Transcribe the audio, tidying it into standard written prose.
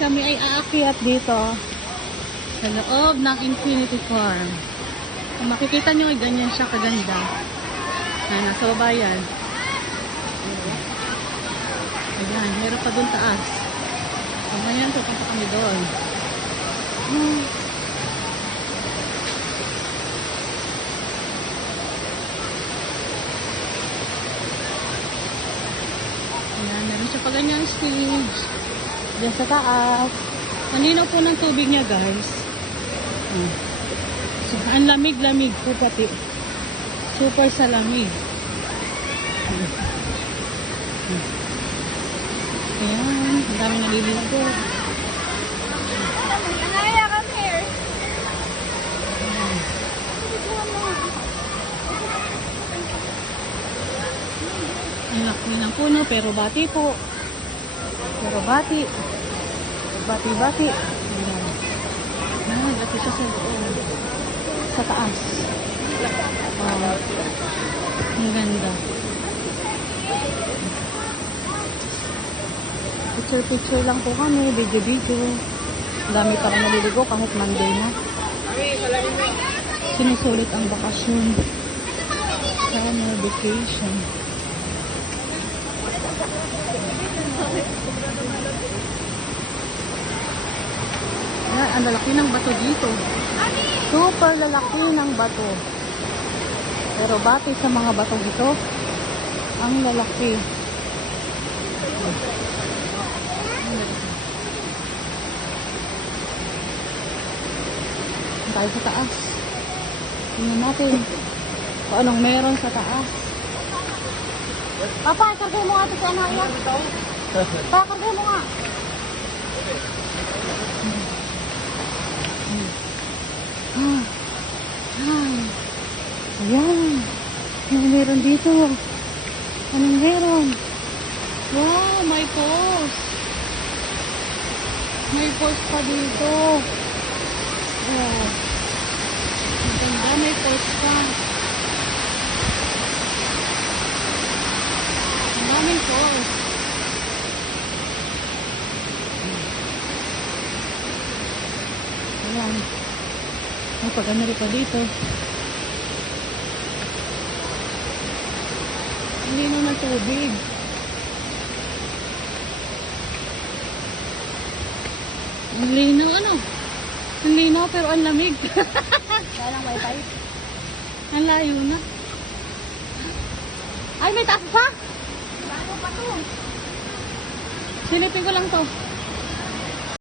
Kami ay aakyat dito sa loob ng Infinity Farm. Kung makikita nyo, ganyan siya kaganda. Nasa baba yan. Ayan, meron pa dun taas. So, ngayon, pupunta kami doon. Ayan, meron siya pa ganyang stage. Diyan sa taas. Malinaw po ng tubig niya, guys. So, ang lamig-lamig po pati. Super sa lamig. Ayan, ang dami naliligo. Anaya, come here. Ang laki ng puno, pero bati po. Pero bati. Bati-bati. Ayan, laki siya sa loob. Sa taas. Ang ganda. Picture-picture lang po kami, video-video. Ang dami pa rin naliligo kahit Monday na. Sinusulit ang bakasyon. Summer vacation. Ayan, ang lalaki ng bato dito. Super lalaki ng bato. Pero bati sa mga batong ito, ang lalaki. Tayo sa taas. Tingnan natin kung anong meron sa taas. Papa, ikargay mo nga ito si Anaya. Papa, ikargay mo nga. Ayan. Anong meron dito? Anong meron? Wow, may post. May post pa dito. Oh. Ang ganda, may post pa. Ang daming post. Ayan. May pag-anari pa dito. Hindi naman tubig. Ang linaw, ano? Ang linaw pero ang lamig. Kaya lang may pipe. Ang layo na. Ay, may taas pa! Bago pa to. Silipin ko lang to.